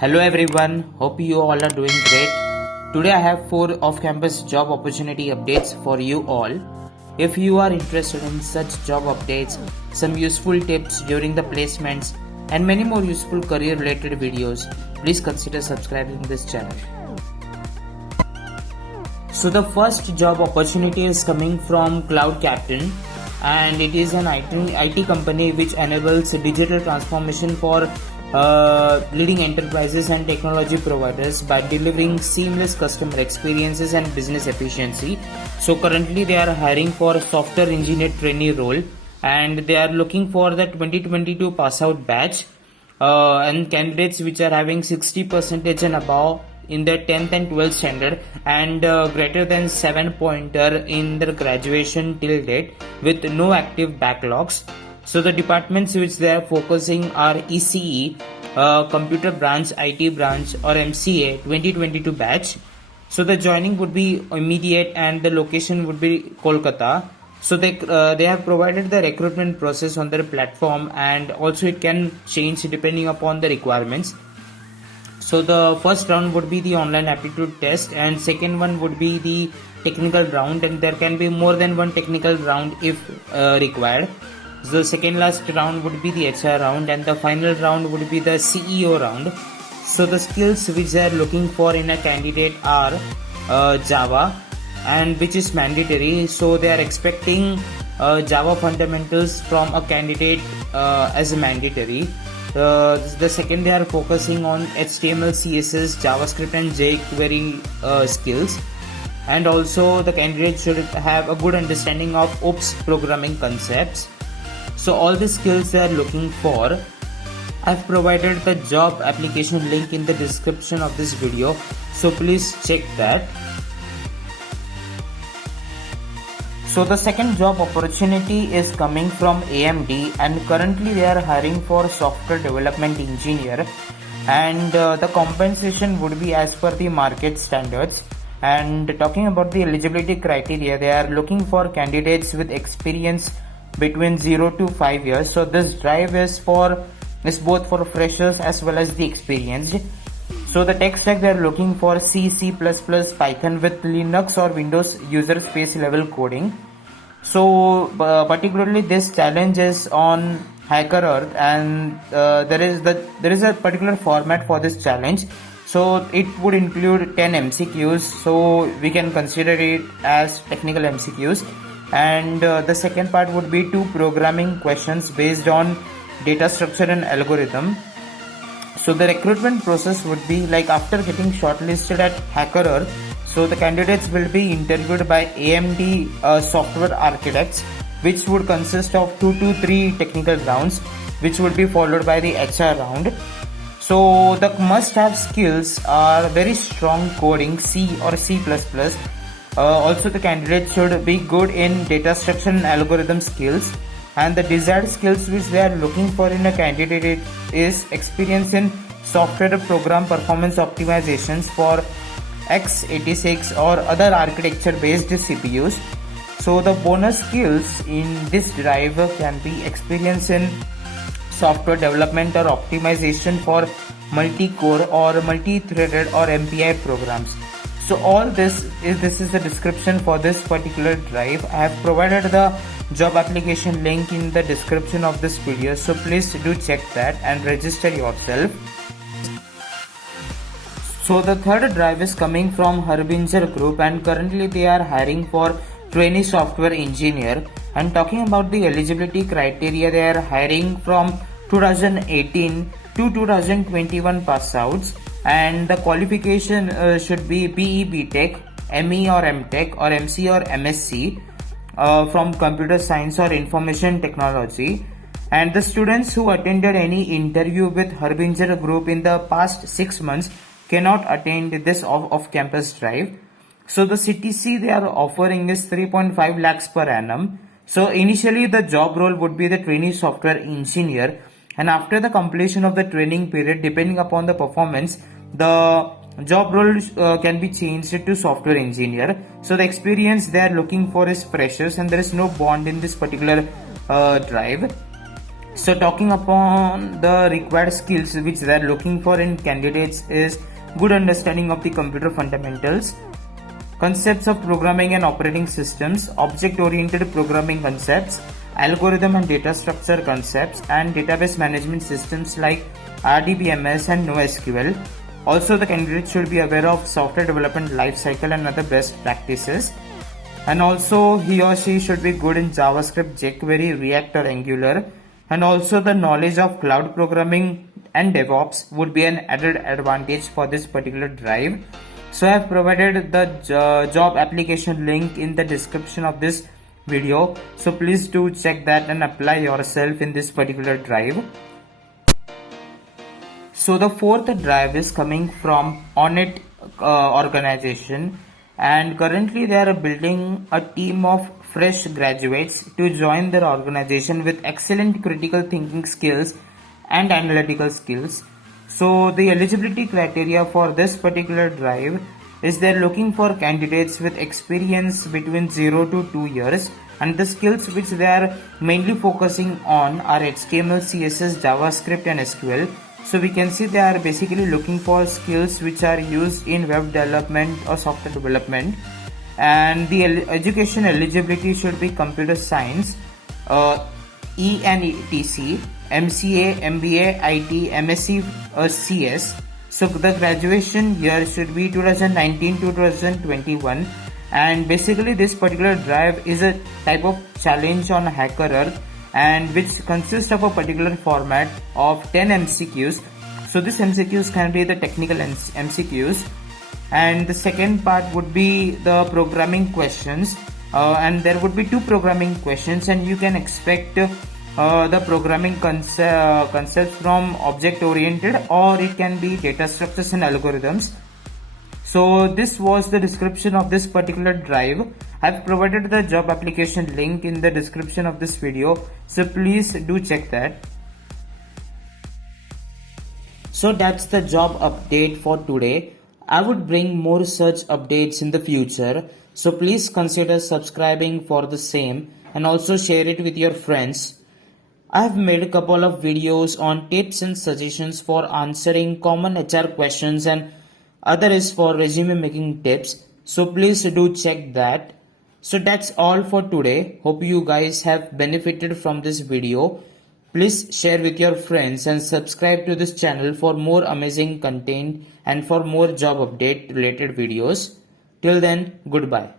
Hello everyone, hope you all are doing great. Today I have 4 off-campus job opportunity updates for you all. If you are interested in such job updates, some useful tips during the placements and many more useful career related videos, please consider subscribing this channel. So the first job opportunity is coming from Cloud Captain, and it is an IT company which enables digital transformation for leading enterprises and technology providers by delivering seamless customer experiences and business efficiency. So currently they are hiring for a software engineer trainee role, and they are looking for the 2022 pass out batch and candidates which are having 60% and above in their 10th and 12th standard and greater than 7 pointer in their graduation till date with no active backlogs. So the departments which they are focusing are ECE, Computer Branch, IT Branch or MCA 2022 batch. So the joining would be immediate and the location would be Kolkata. So they have provided the recruitment process on their platform, and also it can change depending upon the requirements. So the first round would be the online aptitude test, and second one would be the technical round, and there can be more than one technical round if required. The second last round would be the HR round, and the final round would be the CEO round. So the skills which they are looking for in a candidate are Java, and which is mandatory. So they are expecting Java fundamentals from a candidate as a mandatory. The second, they are focusing on HTML, CSS, JavaScript and jQuery skills, and also the candidate should have a good understanding of OOPS programming concepts. So all the skills they are looking for. I've provided the job application link in the description of this video, so please check that. So the second job opportunity is coming from AMD, and currently they are hiring for software development engineer, and the compensation would be as per the market standards. And talking about the eligibility criteria, they are looking for candidates with experience between 0 to 5 years. So this drive is both for freshers as well as the experienced. So the tech stack they are looking for C, C++, Python with Linux or Windows user space level coding. So particularly this challenge is on HackerEarth, and there is a particular format for this challenge. So it would include 10 MCQs, so we can consider it as technical MCQs. And the second part would be 2 programming questions based on data structure and algorithm. So the recruitment process would be like, after getting shortlisted at HackerEarth, so the candidates will be interviewed by AMD software architects, which would consist of 2 to 3 technical rounds, which would be followed by the HR round. So the must-have skills are very strong coding, C or C++. Also the candidate should be good in data structure and algorithm skills, and the desired skills which they are looking for in a candidate is experience in software program performance optimizations for x86 or other architecture based CPUs. So the bonus skills in this drive can be experience in software development or optimization for multi-core or multi-threaded or MPI programs. So all this is the description for this particular drive. I have provided the job application link in the description of this video, so please do check that and register yourself. So the third drive is coming from Harbinger Group, and currently they are hiring for trainee software engineer. And talking about the eligibility criteria, they are hiring from 2018 to 2021 pass outs, and the qualification should be BE BTech, ME or MTech or MC or MSc from computer science or information technology. And the students who attended any interview with Harbinger Group in the past 6 months cannot attend this off-campus drive. So the CTC they are offering is 3.5 lakhs per annum. So initially the job role would be the trainee software engineer, and after the completion of the training period, depending upon the performance, the job role can be changed to software engineer. So the experience they are looking for is freshers, and there is no bond in this particular drive. So talking upon the required skills which they are looking for in candidates is good understanding of the computer fundamentals, concepts of programming and operating systems, object-oriented programming concepts, algorithm and data structure concepts, and database management systems like RDBMS and NoSQL. Also, the candidate should be aware of software development lifecycle and other best practices. And also, he or she should be good in JavaScript, jQuery, React or Angular. And also, the knowledge of cloud programming and DevOps would be an added advantage for this particular drive. So I have provided the job application link in the description of this video. So please do check that and apply yourself in this particular drive. So the fourth drive is coming from Onit organization, and currently they are building a team of fresh graduates to join their organization with excellent critical thinking skills and analytical skills. So the eligibility criteria for this particular drive is they're looking for candidates with experience between 0 to 2 years, and the skills which they are mainly focusing on are HTML, CSS, JavaScript and SQL. So we can see they are basically looking for skills which are used in web development or software development, and the education eligibility should be computer science, ENETC, MCA, MBA, IT, MSc, CS. So the graduation year should be 2019 to 2021, and basically this particular drive is a type of challenge on HackerEarth, and which consists of a particular format of 10 MCQs. So this MCQs can be the technical MCQs, and the second part would be the programming questions, and there would be 2 programming questions, and you can expect the programming concepts from object oriented, or it can be data structures and algorithms. So this was the description of this particular drive. I've provided the job application link in the description of this video, so please do check that. So that's the job update for today. I would bring more such updates in the future, so please consider subscribing for the same and also share it with your friends. I have made a couple of videos on tips and suggestions for answering common HR questions, and other is for resume making tips, so please do check that. So that's all for today. Hope you guys have benefited from this video. Please share with your friends and subscribe to this channel for more amazing content and for more job update related videos. Till then, goodbye.